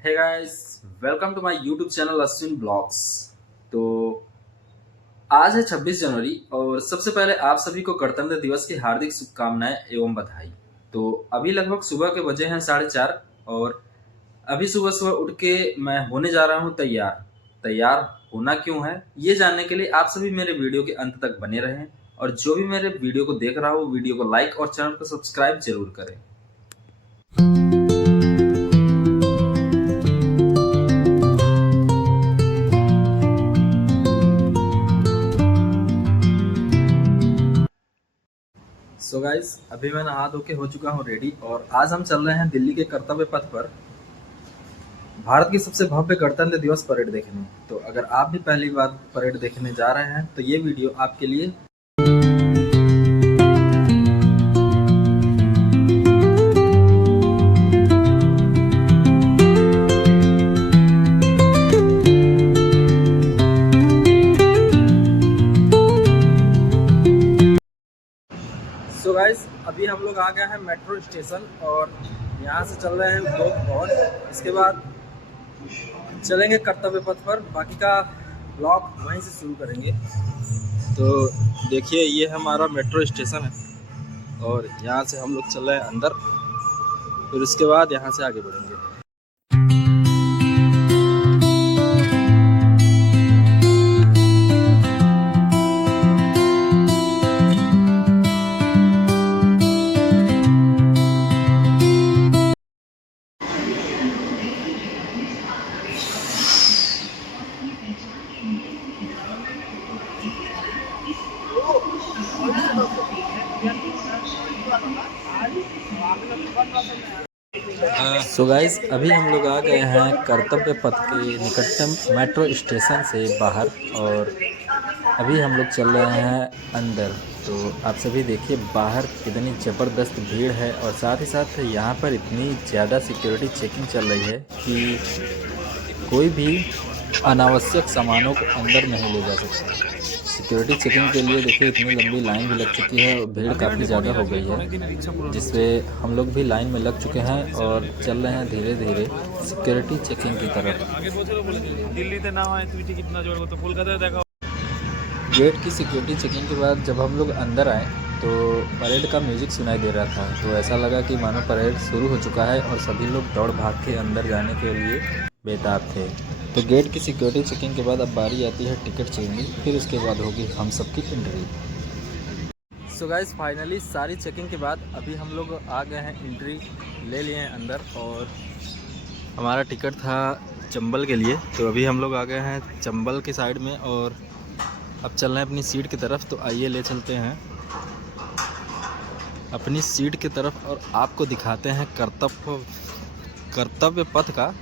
Hey guys, welcome to my YouTube channel Ashwin blogs. तो आज है 26 जनवरी और सबसे पहले आप सभी को गणतंत्र दिवस की हार्दिक शुभकामनाएं एवं बधाई। तो अभी लगभग सुबह के बजे हैं 4:30 और अभी सुबह सुबह उठ के मैं होने जा रहा हूं तैयार। तैयार होना क्यों है ये जानने के लिए आप सभी मेरे वीडियो के अंत तक बने रहें और जो भी मेरे वीडियो को देख रहा हो वीडियो को लाइक और चैनल को सब्सक्राइब जरूर करें। सो गाइस, अभी मैं नहा धो के हो चुका हूँ रेडी और आज हम चल रहे हैं दिल्ली के कर्तव्य पथ पर भारत की सबसे भव्य गणतंत्र दिवस परेड देखने। तो अगर आप भी पहली बार परेड देखने जा रहे हैं तो ये वीडियो आपके लिए। सो गाइस, अभी हम लोग आ गए हैं मेट्रो स्टेशन और यहाँ से चल रहे हैं उद्योग भवन। इसके बाद चलेंगे कर्तव्य पथ पर, बाकी का ब्लॉग वहीं से शुरू करेंगे। तो देखिए, ये हमारा मेट्रो स्टेशन है और यहाँ से हम लोग चल रहे हैं अंदर, फिर उसके बाद यहाँ से आगे बढ़ेंगे। सो गाइस, अभी हम लोग आ गए हैं कर्तव्य पथ के निकटतम मेट्रो स्टेशन से बाहर और अभी हम लोग चल रहे हैं अंदर। तो आप सभी देखिए बाहर कितनी ज़बरदस्त भीड़ है और साथ ही साथ यहाँ पर इतनी ज़्यादा सिक्योरिटी चेकिंग चल रही है कि कोई भी अनावश्यक सामानों को अंदर नहीं ले जा सकता। सिक्योरिटी चेकिंग के लिए देखिए इतनी लंबी लाइन भी लग चुकी है और भीड़ काफ़ी ज़्यादा हो गई है, जिससे हम लोग भी लाइन में लग चुके हैं और चल रहे हैं धीरे धीरे सिक्योरिटी चेकिंग की तरफ। गेट की सिक्योरिटी चेकिंग के बाद जब हम लोग अंदर आए तो परेड का म्यूज़िक सुनाई दे रहा था, तो ऐसा लगा कि मानो परेड शुरू हो चुका है और सभी लोग दौड़ भाग के अंदर जाने के लिए बेताब थे। तो गेट की सिक्योरिटी चेकिंग के बाद अब बारी आती है टिकट चेकिंग की, फिर उसके बाद होगी हम सबकी एंट्री। सो गाइस, फाइनली सारी चेकिंग के बाद अभी हम लोग आ गए हैं, एंट्री ले लिए हैं अंदर और हमारा टिकट था चंबल के लिए। तो अभी हम लोग आ गए हैं चंबल के साइड में और अब चल रहे हैं अपनी सीट की तरफ। तो आइए ले चलते हैं अपनी सीट की तरफ और आपको दिखाते हैं कर्तव्य पथ का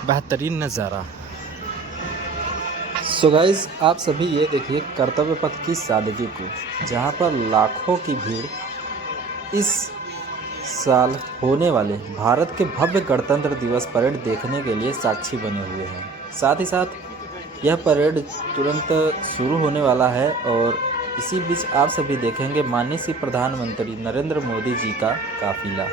बेहतरीन नज़ारा। सो गाइस, आप सभी ये देखिए कर्तव्य पथ की सादगी को, जहाँ पर लाखों की भीड़ इस साल होने वाले भारत के भव्य गणतंत्र दिवस परेड देखने के लिए साक्षी बने हुए हैं। साथ ही साथ यह परेड तुरंत शुरू होने वाला है और इसी बीच आप सभी देखेंगे माननीय श्री प्रधानमंत्री नरेंद्र मोदी जी का काफिला।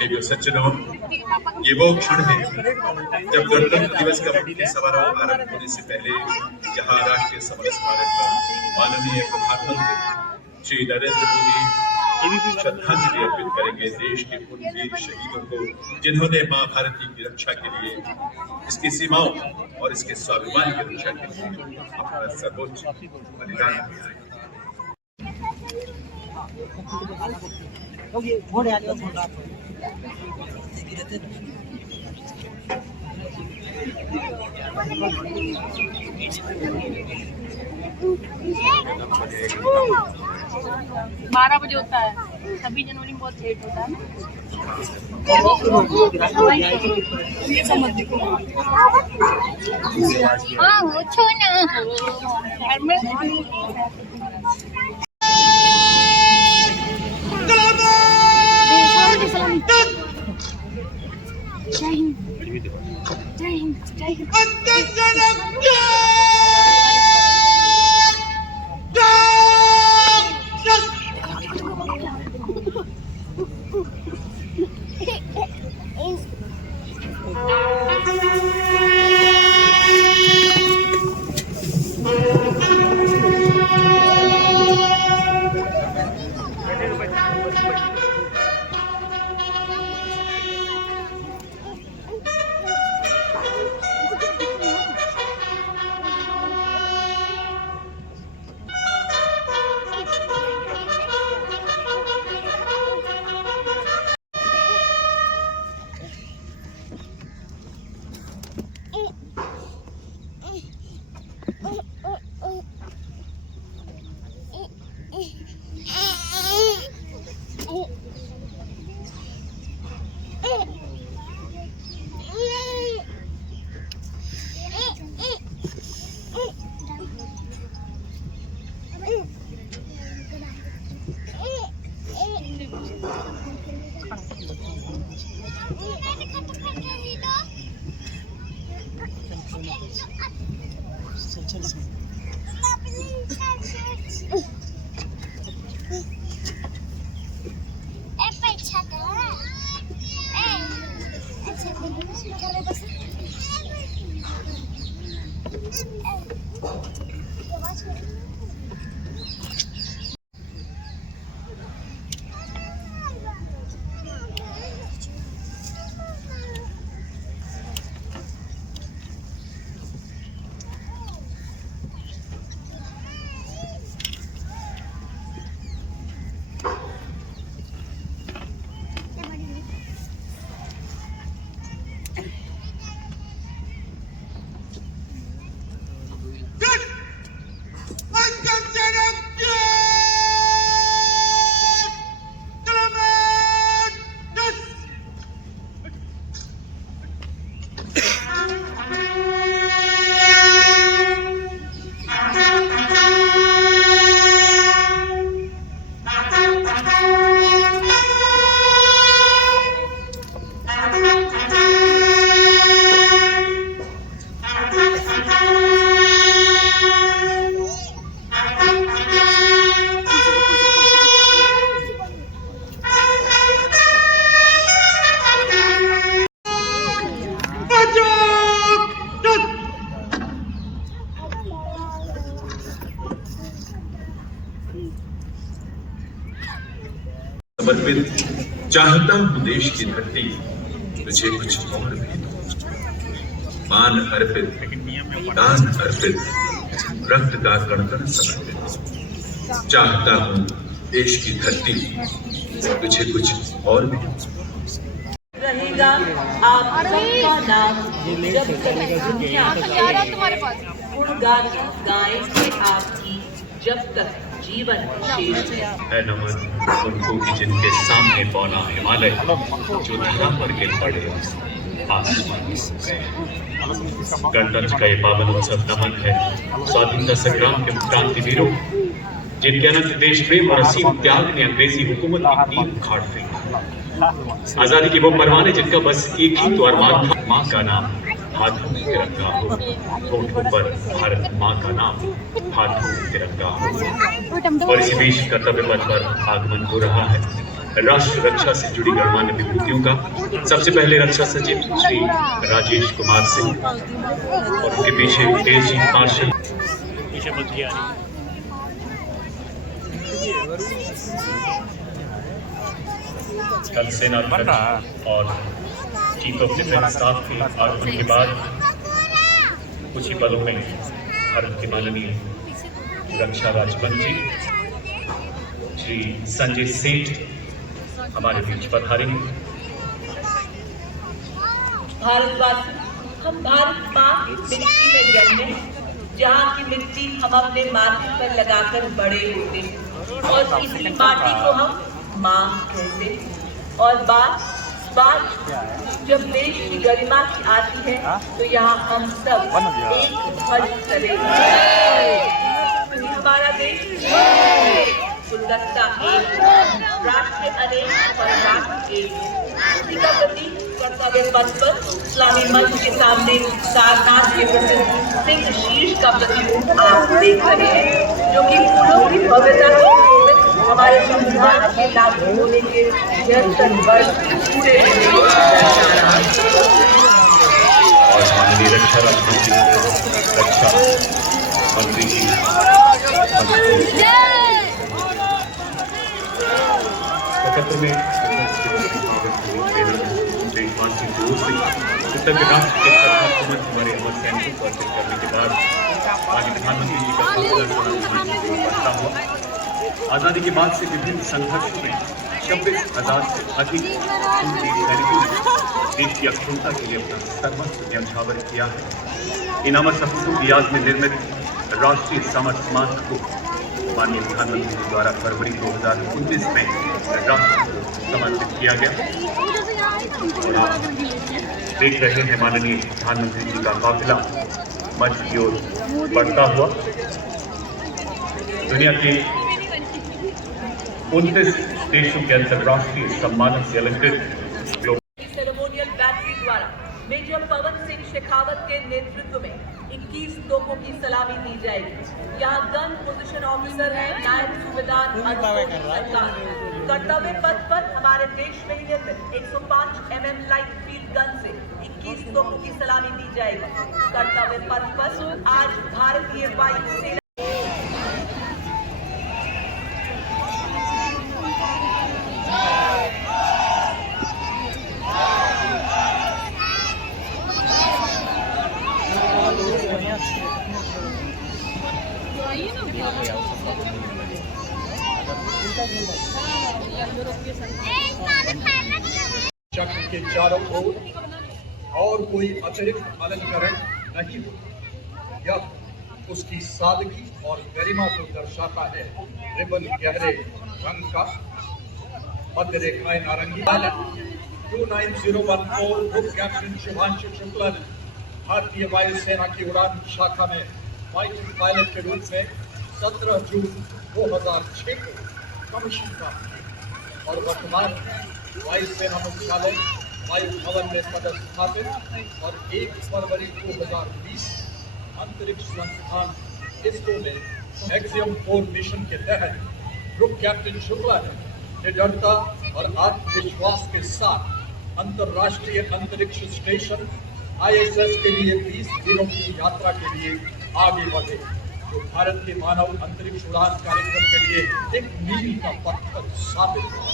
रेडियो सज्जनों, ये वो क्षण है जब गणतंत्र दिवस का मुख्य समारोह आरंभ होने से पहले यहाँ राष्ट्रीय समर स्मारक पर माननीय प्रधानमंत्री श्री नरेंद्र मोदी श्रद्धांजलि अर्पित करेंगे देश के उन वीर शहीदों को जिन्होंने मां भारती की रक्षा के लिए, इसकी सीमाओं और इसके स्वाभिमान की रक्षा के लिए अपना सर्वोच्च बलिदान दिया है। बारह बजे होता है, 26 जनवरी में बहुत लेट होता है ना। हाँ वो छोना घर में जय हिंद जय हिंद जय हिंद। समर्पित चाहता हूँ देश की धरती तुझे कुछ और भी दो। मान अर्पित, दान अर्पित, रक्त का कणकण समर्पित। चाहता हूँ देश की धरती तुझे कुछ और भी दो। रहेगा आप सबका नाम जब तक दुनिया गुणगान गाएंगे आपकी जब तक जीवन शेष है नमन उनको कि जिनके सामने बौना हिमालय जो धरा पर गिर पड़े आसमान से। गणतंत्र का ये पावन उत्सव नमन है स्वाधीनता संग्राम के क्रांति वीरों जिनके अनंत देश प्रेम और असीम त्याग ने अंग्रेजी हुकूमत की नींव उखाड़ फेंकी। आजादी की वो परवाने जिनका बस एक ही तो अरमान था, माँ का नाम हाथों में तिरंगा हो, होठों पर भारत माँ का नाम हाथों में तिरंगा हो। और इसी बीच कर्तव्य पथ पर आगमन हो रहा है राष्ट्र रक्षा से जुड़ी गणमान्य विभूतियों का। सबसे पहले रक्षा सचिव श्री राजेश कुमार सिंह और उनके पीछे एयर चीफ मार्शल कल सेना और चीफ ऑफ डिफेंस स्टाफ के आगमन के बाद कुछ ही पलों में भारत के माननीय रक्षा राज्य मंत्री श्री संजय सेठ हमारे बीच पधारे हैं। भारतवासी, हम भारत माँ की मिट्टी में जन्मे, जहाँ की मिट्टी हम अपने माथे पर लगाकर बड़े होते हैं और इसी माटी को हम माँ कहते हैं। और बात जब देश की गरिमा की आती है तो यहाँ हम सब एक ध्वज तले हमारा देश गुलदस्ता एक, राष्ट्र अनेक और राष्ट्र एक। इसी का प्रतीक कर्तव्य पथ पर इस्लामी मंच के सामने सारनाथ के प्रसिद्ध सिंह शीर्ष का प्रतिरूप आप देख रहे हैं, जो कि फूलों की भव्यता के हमारे संविधान के लागू होने के 76 वर्ष पूरे और माननीय रक्षा मंत्री जी एकत्र में देशवासी की ओर से कृतज्ञ राष्ट्र के प्रधानमंत्री हमारे अमर सैनिकों को अर्पित करने के बाद माननीय प्रधानमंत्री जी का बढ़ता हुआ आजादी के बाद से विभिन्न संघर्षों में 26,000 से अधिक सैनिकों ने देश की अखंडता के लिए अपना सर्वस्व न्यौछावर किया है। इन अमर सपूतों की याद में निर्मित राष्ट्रीय समर स्मारक को माननीय प्रधानमंत्री जी द्वारा फरवरी 2019 में राष्ट्र को समर्पित किया गया। और आप देख रहे हैं माननीय प्रधानमंत्री जी का काफिला मंच की ओर बढ़ता हुआ। दुनिया के 29 देशों के अंतर्राष्ट्रीय सम्मानों से अलंकृत सेरेमोनियल बैटरी द्वारा मेजर पवन सिंह शेखावत के नेतृत्व में 21 तोपों की सलामी दी जाएगी। यहाँ गन पोजीशन ऑफिसर है नायब सूबेदार सरकार। कर्तव्य पथ पर हमारे देश में ही निर्मित 105 mm लाइट फील्ड गन से 21 तोपों की सलामी दी जाएगी। कर्तव्य पथ पर आज भारतीय वायु सेना चक्र के चारों ओर और कोई अतिरिक्त अलंकरण नहीं हो, यह उसकी सादगी और गरिमा को दर्शाता है। रिबन गहरे रंग का, मध्य रेखाएं नारंगी। 29014 ग्रुप कैप्टन शुभांशु शुक्ला ने भारतीय वायुसेना की उड़ान शाखा में फाइटर पायलट के रूप में 17 जून 2006 को कमीशन प्राप्त किया और वर्तमान वायुसेना मुख्यालय वायु भवन में पदस्थापित और 1 फरवरी 2020 अंतरिक्ष संस्थान इसरो में एक्सियम 4 मिशन के तहत ग्रुप कैप्टन शुक्ला ने निडरता और आत्मविश्वास के साथ अंतर्राष्ट्रीय अंतरिक्ष स्टेशन ISS के लिए 20 दिनों की यात्रा के लिए आगे बढ़े, जो भारत के मानव अंतरिक्ष उड़ान कार्यक्रम के लिए एक मील का पत्थर साबित हुआ।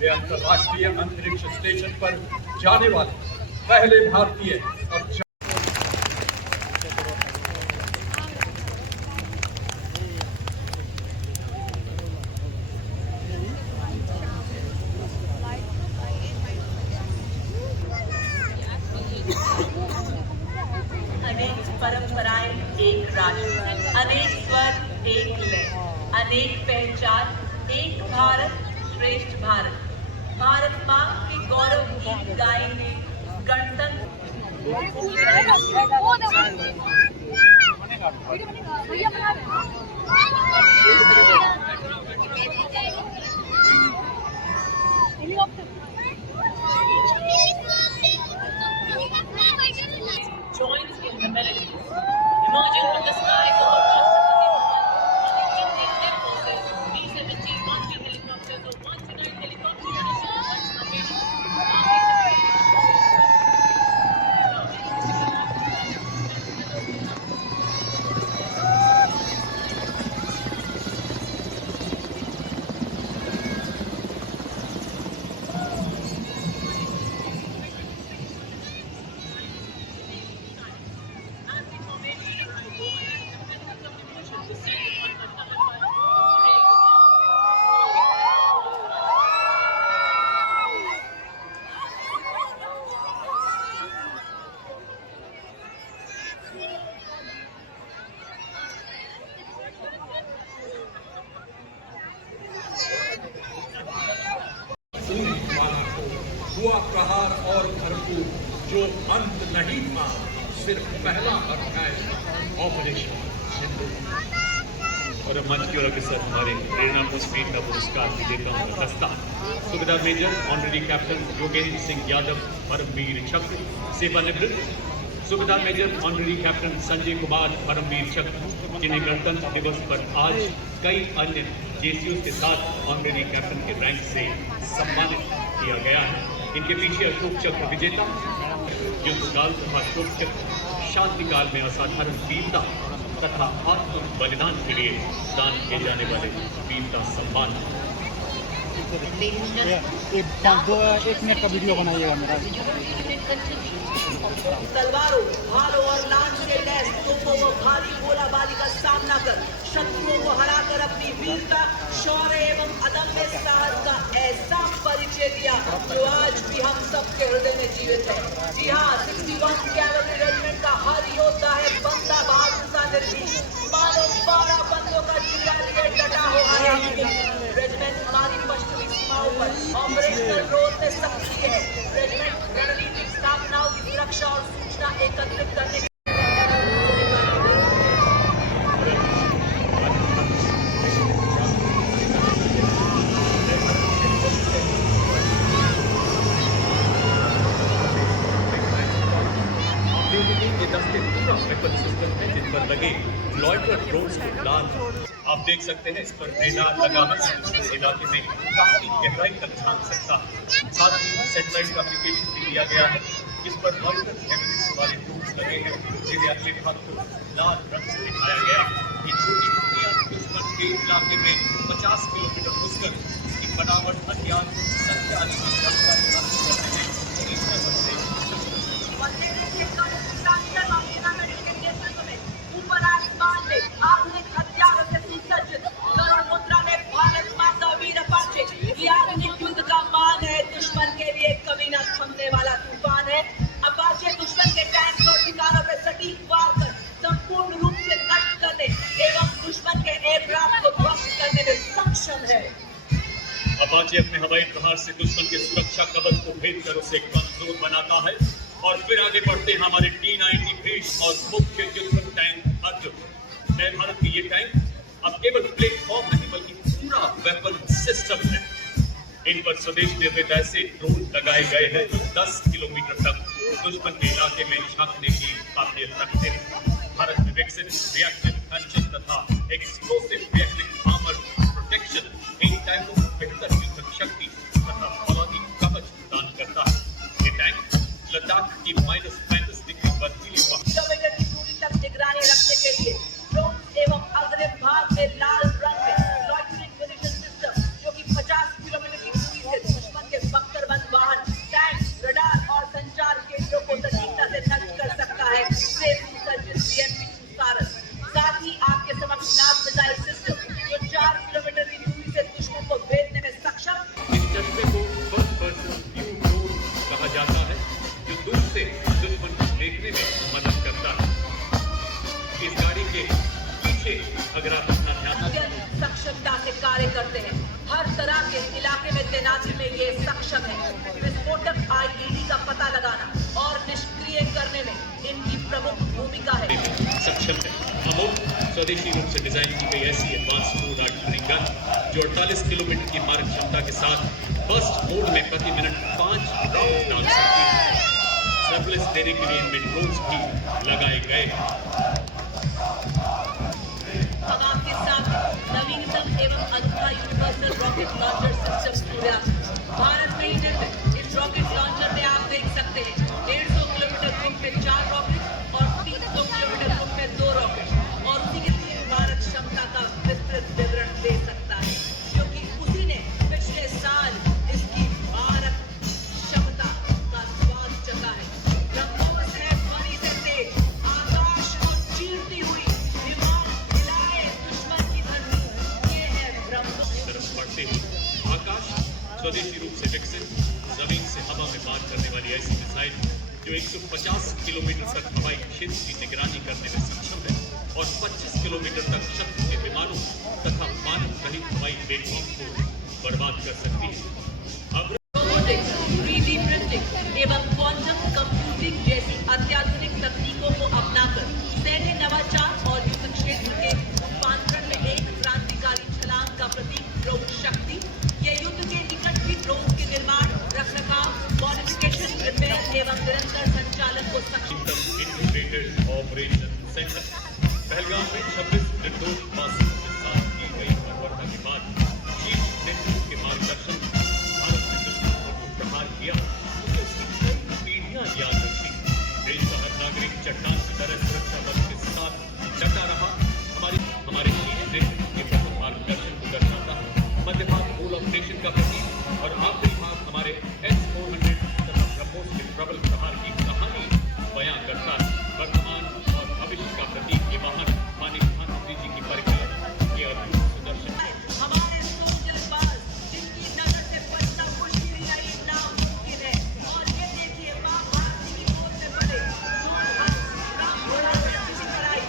वे अंतर्राष्ट्रीय अंतरिक्ष स्टेशन पर जाने वाले पहले भारतीय और अनेक परंपराएं एक राष्ट्र, अनेक स्वर एक लय, अनेक पहचान एक भारत श्रेष्ठ भारत। भारत माँ की गौरव गीत गाएंगे गणतंत्र। Joins in the melody, emerging from the skies of the Indian Air Forces, B-17 Monty helicopters or 129 helicopter खून वाला हो, हुआ प्रहार और भरपूर जो अंत नहीं था, सिर्फ पहला अध्याय ऑपरेशन सिंदूर। और अब मंच की ओर अग्रसर हमारे प्रेरणा पुरस्कार का पुरस्कार विजेता हस्ता Subedar major honorary captain Yogendra Singh Yadav Param Vir Chakra सेवानिवृत्त, Subedar major honorary captain Sanjay Kumar Param Vir Chakra, जिन्हें गणतंत्र दिवस पर आज कई अन्य जेसीओ के साथ ऑनरेरी कैप्टन के रैंक से सम्मानित किया गया है। इनके पीछे अशोक चक्र विजेता, युद्धकाल तथा अशोक चक्र, शांति काल में असाधारण वीरता तथा आत्म बलिदान के लिए दान किए जाने वाले वीरता सम्मान। एक मिनट का वीडियो बनाइएगा मेरा। तलवारों, भालों और लांच से लैस तोपों व भारी गोलाबारी का सामना कर शत्रुओं को हराकर अपनी वीरता, शौर्य एवं अदम्य साहस का ऐसा परिचय दिया जो आज भी हम सबके हृदय में जीवित है। जी हाँ, 61 कैवलरी रेजिमेंट का हर योद्धा है बंदा बहादुर सा निर्भीक, मानो 12 बंदों का जिगरा लिए डटा हुआ है। रेजिमेंट हमारी पश्चिमी सीमाओं पर ऑपरेशनल रोल में सक्रिय है। रेजिमेंट रणनीतिक स्थापनाओं की सुरक्षा और सूचना एकत्रित करने के वेपन सिस्टम है जिन पर लगे लॉयटर ड्रोन्स को लाल आप देख सकते हैं। इस पर रेडार लगा है, इस इलाके में काफी गहराई तक झांक सकता है। साथ ही सैटेलाइट कम्युनिकेशन भी दिया गया है, इस पर लॉयटर एविडेंस वाले ड्रोन्स लगे हैं जिन्हें अगले भाग को लाल रंग से दिखाया गया। ये छोटी टुकड़ियां दुश्मन के इलाके में 50 किलोमीटर घुसकर इसकी बनावट, हथियार, संचालन की क्षमता करने में पूरी तरह से ऊपर आसमान में आधुनिक हथियारों से सुसज्जित करोड़ मुद्रा में भारत मां का वीर अपाचे। ये आधुनिक युद्ध का मान है, दुश्मन के लिए कभी न थमने वाला तूफान है। अपाचे दुश्मन के टैंक और ठिकानों पर सटीक वार कर संपूर्ण रूप से नष्ट करने एवं दुश्मन के एयरक्राफ्ट को ध्वस्त करने में सक्षम है। अपाचे अपने हवाई प्रहार से दुश्मन के सुरक्षा कवच को भेद कर उसे कमजोर बनाता है। और फिर आगे बढ़ते हैं हमारे T-90 ब्रीच और मुख्य युद्ध टैंक अर्जुन। नए भारत के ये टैंक अब केवल प्लेटफॉर्म नहीं बल्कि पूरा वेपन सिस्टम है। इन पर स्वदेश निर्मित ऐसे ड्रोन लगाए गए हैं जो 10 किलोमीटर तक दुश्मन के इलाके में झांकने की काबिलियत रखते हैं। भारत में विकसित रिएक्टिव इंजन तथा explosive reactive armour protection in टैंकों को बेहतर युद्ध शक्ति तथा फौलादी कवच प्रदान करता है। ये टैंक लद्दाख की -35 डिग्री बर्फीली किलोमीटर की दूरी तक निगरानी रखने के लिए ड्रोन एवं अग्रिम भाग में लाल रंग में लॉइटरिंग म्यूनिशन सिस्टम जो कि 50 किलोमीटर की दूरी से दुश्मन के बख्तरबंद वाहन, टैंक, रडार और संचार केंद्रों को सटीकता से नष्ट कर सकता है। से सुसज्जित BMP सारस, साथ ही आपके समक्ष नाग मिसाइल सिस्टम जो 4 किलोमीटर की दूरी से दुश्मन को भेदने में सक्षम। इस चश्मे को फर्स्ट पर्सन व्यू ड्रोन कहा जाता है जो दूर से दुश्मन को देखने में मदद करता है। इस गाड़ी के पीछे अगर आप अपना ध्यान सक्षमता से कार्य करते हैं, हर तरह के इलाके में तैनाती में ये सक्षम है। विस्फोटक IED का पता लगाना और निष्क्रिय करने में इनकी प्रमुख भूमिका है। सक्षम है। अमोघ स्वदेशी रूप से डिजाइन की गई ऐसी एडवांस मोड आर्टिलरी गन जो 48 किलोमीटर की मारक क्षमता के साथ फर्स्ट मोड में प्रति मिनट 5 राउंड डाल सकती है। सर्विलेंस देने के लिए इनमें ड्रोन्स भी लगाए गए हैं। हम आपके साथ नवीनतम एवं अधूरा universal rocket launcher system Surya Bharat में ही निर्मित इस रॉकेट लॉन्चर में आप देख सकते हैं 150 किलोमीटर दूर में 4 रॉकेट और 300 किलोमीटर दूर में 2 रॉकेट और उसी के लिए भारत क्षमता का विस्तृत विवरण दे सकता है क्योंकि उसी ने पिछले साल इसकी भारत क्षमता का स्वाद चखा है। ब्रह्मोस है ध्वनि से तेज, आकाश को चीरती हुई विमान हिलाए दुश्मन की धरती। ये है ब्रह्मोस। तरफ बढ़ते हुए आकाश स्वदेशी रूप से विकसित जमीन से हवा में पार करने वाली ऐसी मिसाइल जो 150 किलोमीटर तक हवाई क्षेत्र की निगरानी करने में सक्षम है और 25 किलोमीटर तक शत्रु के विमानों तथा मानव रहित हवाई प्लेटफॉर्म को बर्बाद कर सकती है। अब एवं निरंतर संचालन को सक्षम इंटीग्रेटेड ऑपरेशन सेंटर पहलगाम में 26 निर्दोष मासूमों के साथ की गई बर्बरता के बाद चीफ नेतृत्व के मार्गदर्शन भारत ने दुश्मनों को प्रहार किया तो उसकी पीढ़ियां याद रखी। देश का हर नागरिक चट्टान की तरह सुरक्षा बल के साथ डटा रहा। हमारे चीफ नेतृत्व के प्रथम मार्गदर्शन को दर्शाता मध्य भाग गोल ऑफ नेशन का प्रतीक और आखिरी भाग हमारे S-400 तथा ब्रह्मोस के प्रबल प्रहार की कहानी बयां करता है। वर्तमान और भविष्य का प्रतीक ये महान माननीय प्रधानमंत्री जी की परिकल्पना ये अद्भुत सुदर्शन है। हमारे सोल्जरबाज जिनकी नजर से बचना मुश्किल नहीं नामुमकिन है। और ये देखिए मां भारती की गोद में पड़े राम घोड़ा की लड़ाई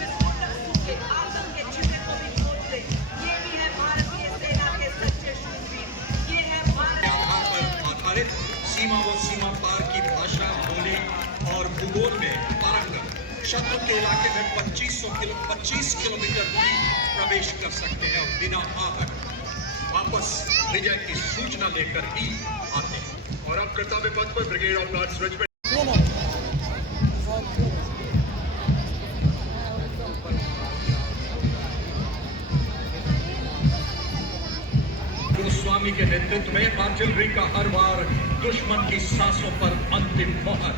विस्फोटक सूखे आतंक के छिपे को भी खोज ले। ये भी है भारतीय सेना के सच्चे शूरवीर। ये है भारत आधार पर आधारित सीमा व सीमा पार की भाषा, बोली और भूगोल में पारंगत शत्रु के इलाके में 25 किलोमीटर भी प्रवेश कर सकते हैं और बिना आहत वापस विजय की सूचना लेकर ही आते हैं। और अब कर्तव्य पथ पर brigade of guards regiment Goswami के नेतृत्व में आर्टिलरी का हर वार दुश्मन की सांसों पर अंतिम मोहर।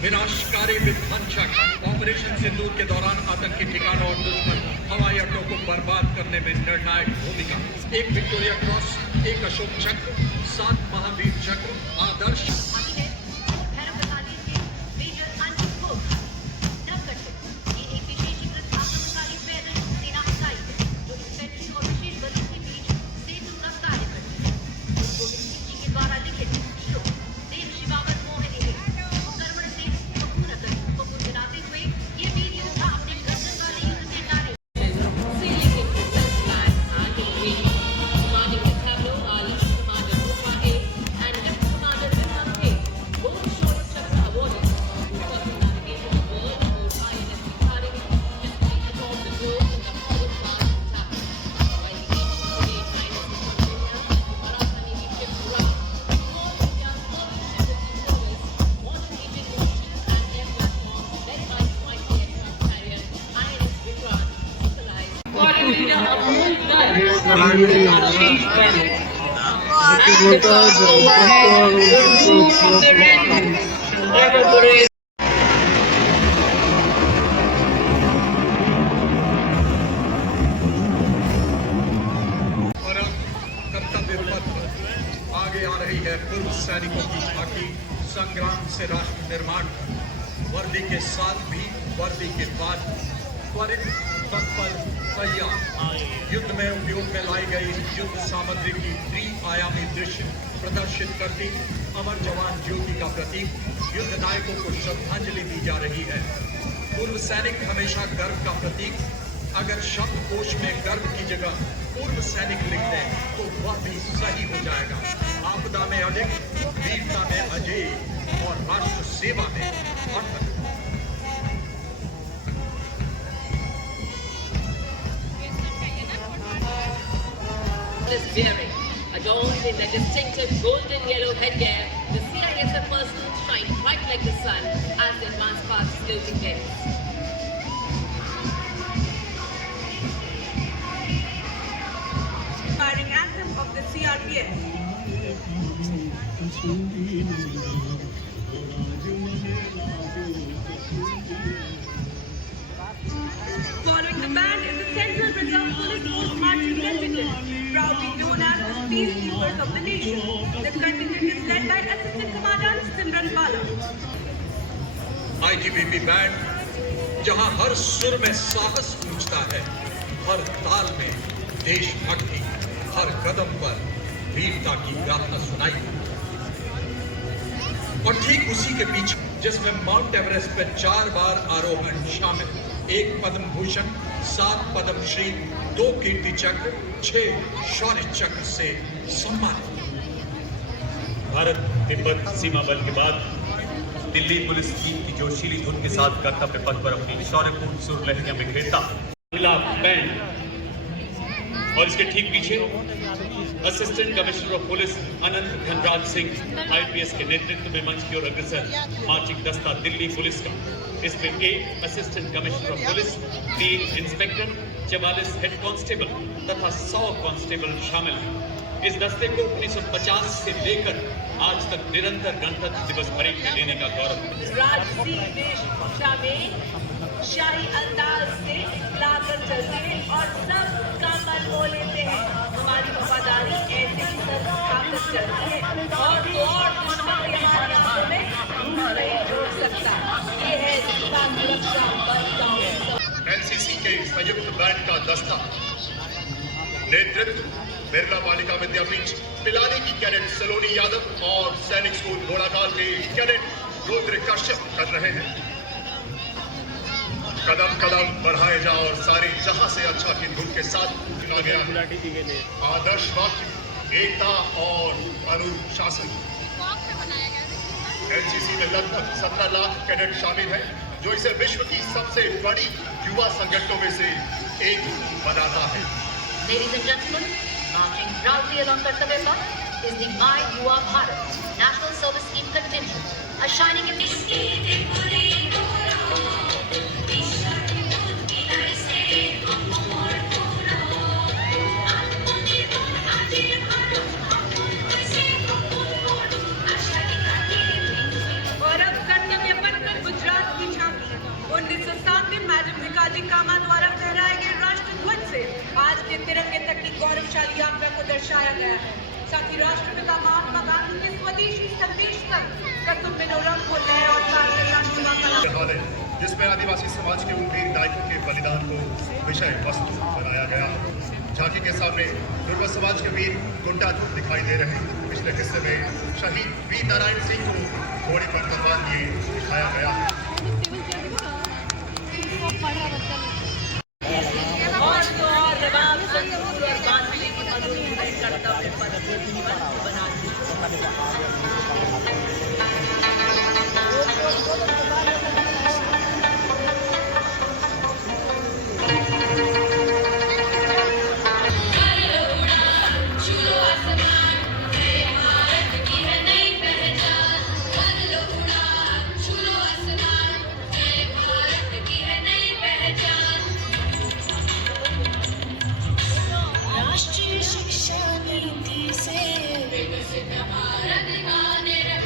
विनाशकारी विध्वंसक ऑपरेशन सिंदूर के दौरान आतंकी ठिकानों और दुश्मन हवाई अड्डों को बर्बाद करने में निर्णायक भूमिका। एक विक्टोरिया क्रॉस, एक अशोक चक्र, 7 महावीर चक्र, आदर्श आगे आ रही है पूर्व सैनिकों की झांकी संग्राम से राष्ट्र निर्माण पर। वर्दी के साथ भी वर्दी के बाद त्वरित तत्पर तैयार युद्ध में उपयोग में लाई गई युद्ध सामग्री की त्रि-आयामी दृश्य प्रदर्शित करती अमर जवान ज्योति का प्रतीक युद्ध नायकों को श्रद्धांजलि दी जा रही है। पूर्व सैनिक हमेशा गर्व का प्रतीक। अगर शब्दकोश में गर्व की जगह पूर्व सैनिक लिख दें तो वह भी सही हो जाएगा। आपदा में अडिग, वीरता में अजेय और राष्ट्र सेवा में अटल। Bearing, adorned in their distinctive golden yellow headgear, the CISF personnel shine bright like the sun as they advance past floating decks. Firing anthem of the CRPF. Following the band is the Central Reserve Police Force Marching Contingent, proudly known as the peacekeepers of the nation. The contingent is led by Assistant Commandant Simran Bala. ITBP band जहां हर सुर में साहस गूंजता है, हर ताल में देशभक्ति, हर कदम पर वीरता की गाथा सुनाई। और ठीक उसी के पीछे जिसमें माउंट एवरेस्ट पर 4 बार आरोहण शामिल, 1 पद्म भूषण, 7 पद्म श्री, 2 कीर्ति चक्र, 6 शौर्य चक्र से सम्मानित। भारत तिब्बत सीमा बल के बाद दिल्ली पुलिस की जोशीली धुन के साथ कर्तव्य पथ पर अपनी शौर्यपूर्ण सुर लहरियां बिखेरता मिला बैंड और इसके ठीक पीछे assistant commissioner of police Anant Dhanraj Singh IPS के नेतृत्व में मंच की ओर अग्रसर मार्चिंग दस्ता दिल्ली पुलिस का। इसमें 1 assistant commissioner of police, 3 inspector, 44 head constable तथा 100 कांस्टेबल शामिल हैं। इस दस्ते को 1950 से लेकर आज तक निरंतर गणतंत्र दिवस परेड में लेने का गौरव। राजसी वेशभूषा में शाही अंदाज से लाकर चलते हैं और सबका मन मोह लेते हैं। हमारी वफादारी ऐसे ही सर खाकर चलती है और तो और दुश्मन भी हमारे हाथों में रूह नहीं छोड़ सकता। ये है जिसका सुरक्षा बल का एनसीसी के संयुक्त बैंड का दस्ता नेतृत्व बिरला बालिका विद्यापीठ पिलानी की कैडेट सलोनी यादव और सैनिक स्कूल घोड़ाकाल के कैडेट रुद्र कश्यप कर रहे हैं। कदम कदम बढ़ाए जाओ और सारे जहां से अच्छा की धुन के साथ चुना गया है आदर्श वाक्य एकता और अनुशासन। एनसीसी में लगभग 17 लाख कैडेट शामिल हैं, जो इसे विश्व की सबसे बड़ी युवा संगठनों में से एक बनाता है। Ladies and gentlemen, marching proudly along Kartavya Path is the My Yuva Bharat National Service Scheme contingent, a shining और अब कर्तव्य पथ पर गुजरात की झांकी 1907 में मैडम भिकाजी कामा द्वारा फहराए गए राष्ट्र ध्वज से आज के तिरंगे तक की गौरवशाली यात्रा को दर्शाया गया है। साथ ही राष्ट्रपिता महात्मा गांधी के स्वदेशी संदेश तक कर्तव्य में रंग को नए और सार्थक जिसमें आदिवासी समाज के उन वीर नायकों के बलिदान को विषय वस्तु बनाया गया। झांकी के सामने दुर्गा समाज के वीर गुंडा दिखाई दे रहे हैं। पिछले हिस्से में शहीद वीर नारायण सिंह को घोड़े पर तलवार लिए दिखाया गया। और तो और रवाब संतूर और बांसुरी की मधुर धुन कर्तव्य पथ को जीवन को बनाती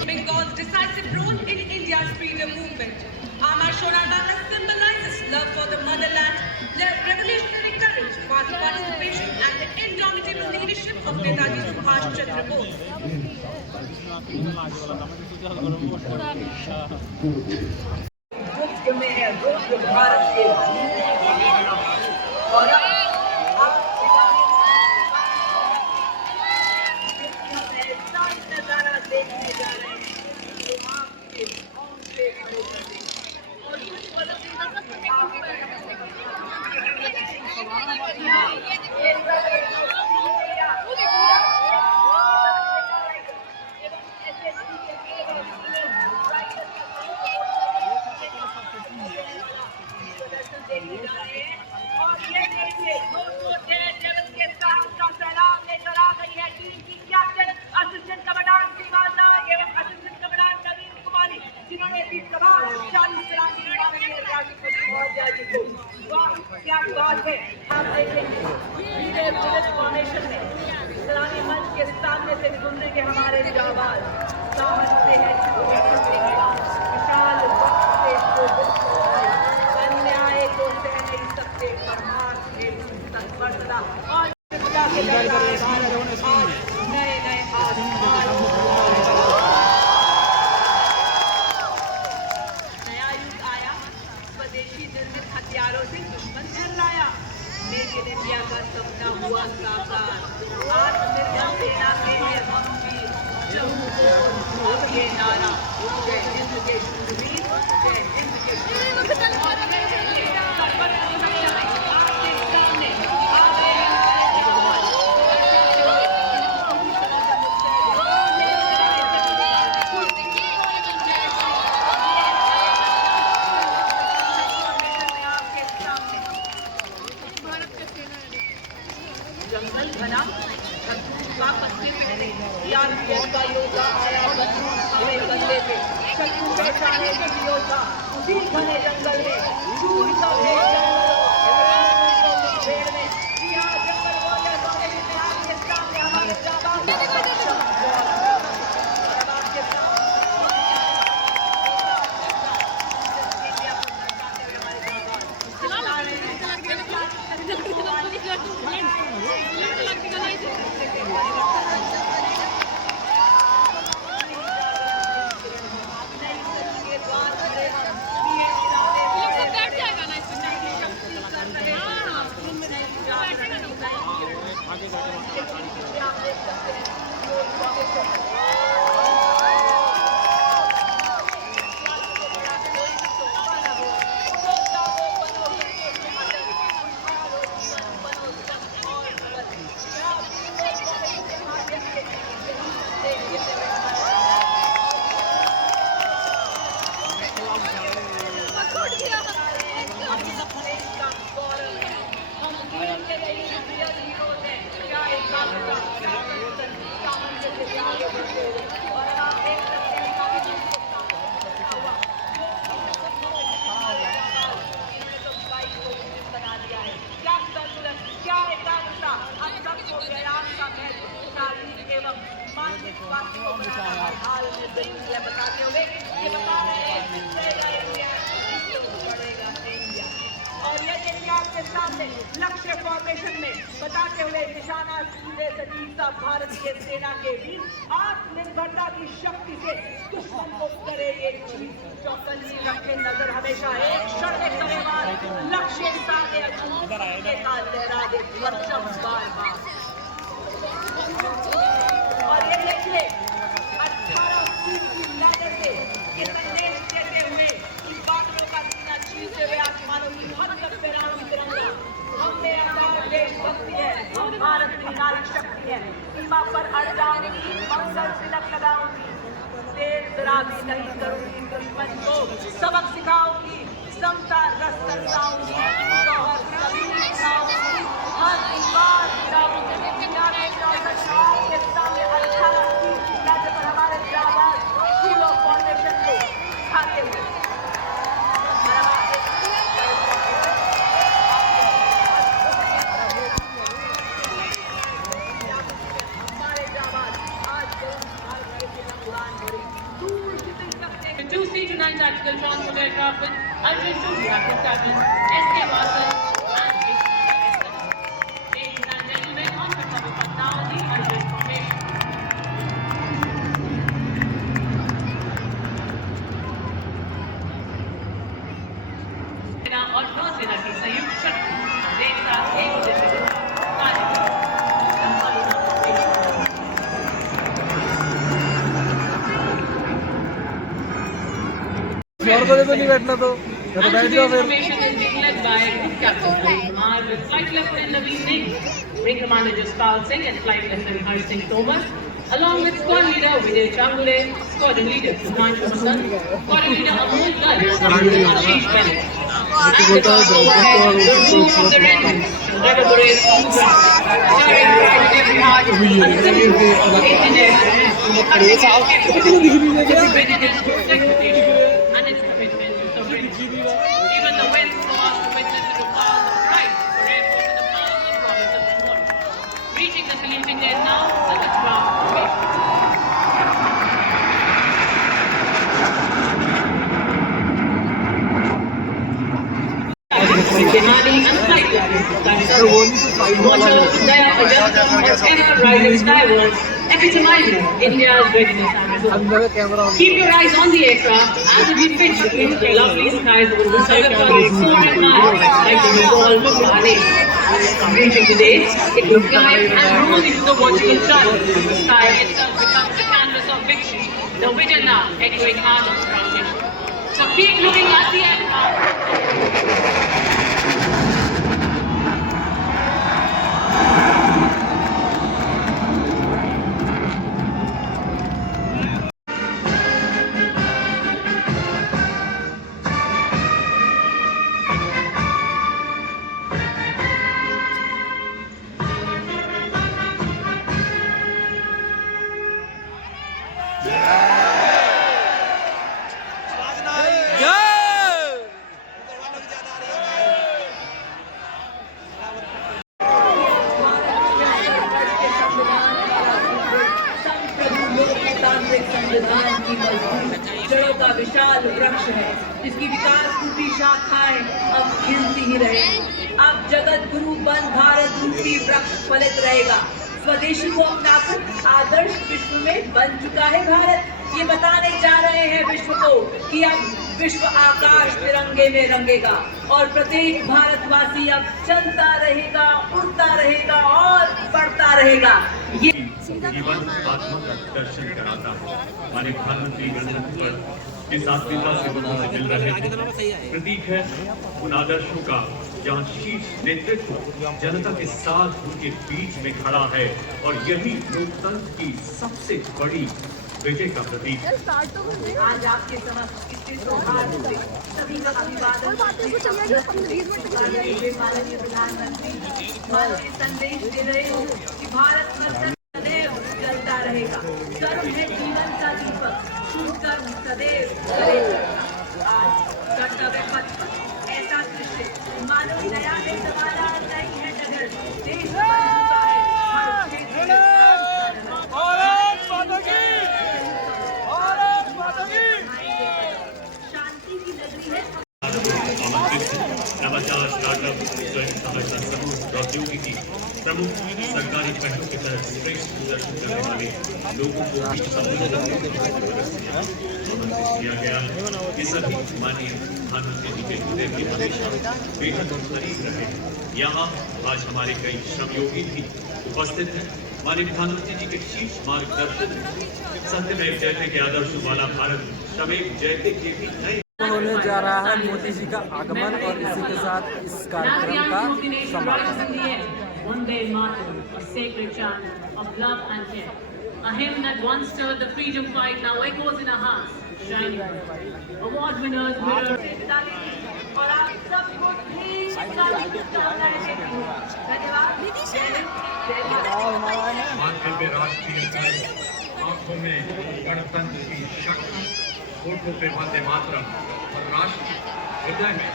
Bengal's decisive role in India's freedom movement. Amar Shonagana symbolizes love for the motherland, their revolutionary courage, fast participation, and the indomitable leadership of Netaji Subhash Chandra Bose. इस्लामी मंच के सामने से गुजरेंगे हमारे जाबाज समझते हैं विशाल अन्याय को सह नहीं सकते और नए नए नया युग आया, स्वदेशी निर्मित हथियारों से दुश्मन चिल्लाया। मेक इन इंडिया का सपना हुआ साकार, आत्मनिर्भर सेना के लिए हम भी जम्मू को अब ये नारा जय हिंद के शूरवीर, जय हिंद के आपके सामने आ गए जंगल बना शत्रु पहचाने भी योद्धा उसी घने जंगल में दूर का भेद पेड़ में यहाँ जंगल वाले वाले इतिहास के सामने हमारे लक्ष्य फॉर्मेशन में बताते हुए निशाना सीधे सटीकता भारत के सेना के वीर आत्मनिर्भरता की शक्ति से दुश्मन को करेंगे चौकन्नी रखे नजर हमेशा एक क्षण में करेवार लक्ष्य सामने का लहरा दे परचम बार बार। और ये देखिए 18 फीट की लहर से ये संदेश देते हुए इन बादलों का सीना चीरते हुए आसमानों की हद तक फहराऊं तिरंगा। हम में अंदर देशभक्ति है, हम भारत की नारी शक्ति है। सीमा पर अड़ जाऊंगी, मंगल तिलक लगाऊंगी, देर जरा भी नहीं करूंगी दुश्मन को सबक सिखाऊंगी, समता रस तरसाऊंगी, और कभी सिखाऊंगी, हर बार गिराऊंगी। के सामने 18 फीट की लहर पर हमारे जाबाज हीरो फाउंडेशन को खाते हुए The two C-29 tactical transport aircraft with Arjun Suji active captains S.K. Vasan and ladies and gentlemen, on the top of now the Arjun formation. सेना और नौसेना की संयुक्त शक्ति एक साथ एक उद्देश्य के साथ कार्य करती है। And today's formation is being led by Group Captain Pradeep Kumar with Flight Lieutenant Naveen Negi, Wing Commander Jaspal Singh and Flight Lieutenant Harsh Singh Tomar, along with Squad Leader Vijay Changule, Squadron Leader Sudhanshu Hasan, Squadron Leader Amol Garg, and Ashish Bennett. And with us overhead, the room of the regiment shall reverberate through ground, carrying pride in every heart, a symbol of Indian Air Force, a readiness to protect the nation and its commitment to sovereignty. Even the winds go out to witness the cause of pride for Air Force in the powerful province of tomorrow. Reaching the saluting end now, salute ground formation. Kemani and flight Water, Daya, Ajanta, or rising skywards, epitomizing India's readiness and resolve. Keep your eyes on the aircraft as it pitch into the lovely skies over the circuit target soar and march like the resolve of our nation. Reaching today, it will fly and roll into the vertical channel. The sky itself becomes the canvas of victory, the vision now echoing out of our nation. So keep looking at the aircraft. की मजबूत जड़ों का विशाल वृक्ष है, जिसकी विकास रूपी शाखाएं अब खिलती ही रहेंगी। अब जगत गुरु बन भारत रूपी वृक्ष फलित रहेगा। स्वदेशी को अपनाकर आदर्श विश्व में बन चुका है भारत। ये बताने जा रहे हैं विश्व को कि अब विश्व आकाश तिरंगे में रंगेगा और प्रत्येक भारतवासी अब चलता रहेगा, उड़ता रहेगा और बढ़ता रहेगा। ये जीवन आत्मा का दर्शन कराता है। हमारे प्रधानमंत्री गणतंत्र पर इस आत्मीयता से लोगों से मिल रहे हैं, प्रतीक है उन आदर्शों का जहाँ शीर्ष नेतृत्व जनता के साथ उनके बीच में खड़ा है और यही लोकतंत्र की सबसे बड़ी विजय का प्रतीक है। आज आपके समक्ष इतने सौहार्द से सभी का अभिवादन माननीय प्रधानमंत्री माननीय संदेश दे रहे हो कि भारत सदैव चलता रहेगा। कर्म है जीवन का दीपक, शुभ कर्म सदैव करेगा। आज कर्तव्य पथ पर ऐसा दृश्य मानव नया है जमाना, नई है डगर, देश बन चुका है हर क्षेत्र में। शांति की नगरी है। नवाचार, स्टार्टअप, स्वयं सहायता समूह, प्रौद्योगिकी प्रमुख सरकारी पहलों की तरह श्रेष्ठ प्रदर्शन करने वाले लोगों को भी किया गया। ये सभी माननीय प्रधानमंत्री जी के हृदय की हमेशा बेहद करीब रहे। यहाँ आज हमारे कई श्रमयोगी भी उपस्थित हैं। माननीय प्रधानमंत्री जी के शीर्ष मार्गदर्शन सत्यमेव जयते के आदर्शों वाला भारत श्रमेव जयते के भी नए होने जा रहा है मोदी जी का आगमन और इसी के साथ इस कार्यक्रम का समापन। Vande Mataram, a sacred chant of love and care. A hymn that once stirred the freedom fight now echoes in our hearts, shining bright. Award winners mirror. और आप सबको ढेर सारी शुभकामनाएं देती हूँ। धन्यवाद। माथे पे राष्ट्रीय ध्वज, आंखों में गणतंत्र की शक्ति, होठों पे वंदे मातरम और राष्ट्र हृदय में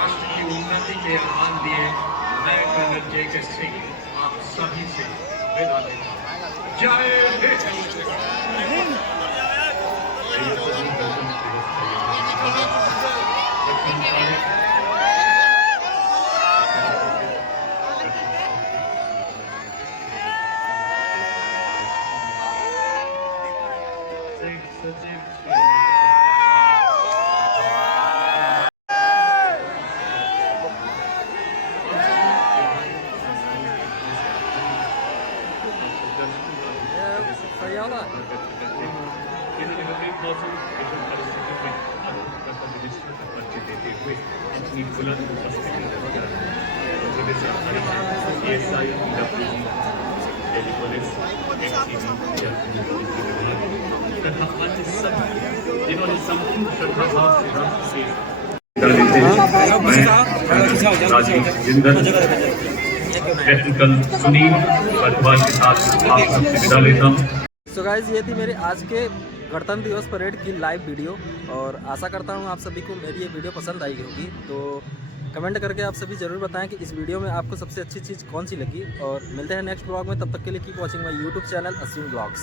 राष्ट्र की उन्नति के आह्वान दिए मैं कर्नल जे.के. सिंह आप सभी से विदा लेता हूं। जय हिंद। अपनी बुलंद उपस्थिति तथा अन्य सभी जिन्होंने संपूर्ण श्रद्धाभाव से राष्ट्र से राजीव जिंदल टेक्निकल सुनील वर्धमान के साथ आप सबसे विदा लेता हूँ। सो गाइस, ये थी मेरी आज के गणतंत्र दिवस परेड की लाइव वीडियो और आशा करता हूँ आप सभी को मेरी ये वीडियो पसंद आई होगी। तो कमेंट करके आप सभी ज़रूर बताएं कि इस वीडियो में आपको सबसे अच्छी चीज़ कौन सी लगी और मिलते हैं नेक्स्ट ब्लॉग में। तब तक के लिए keep watching my YouTube channel Ashwin blogs.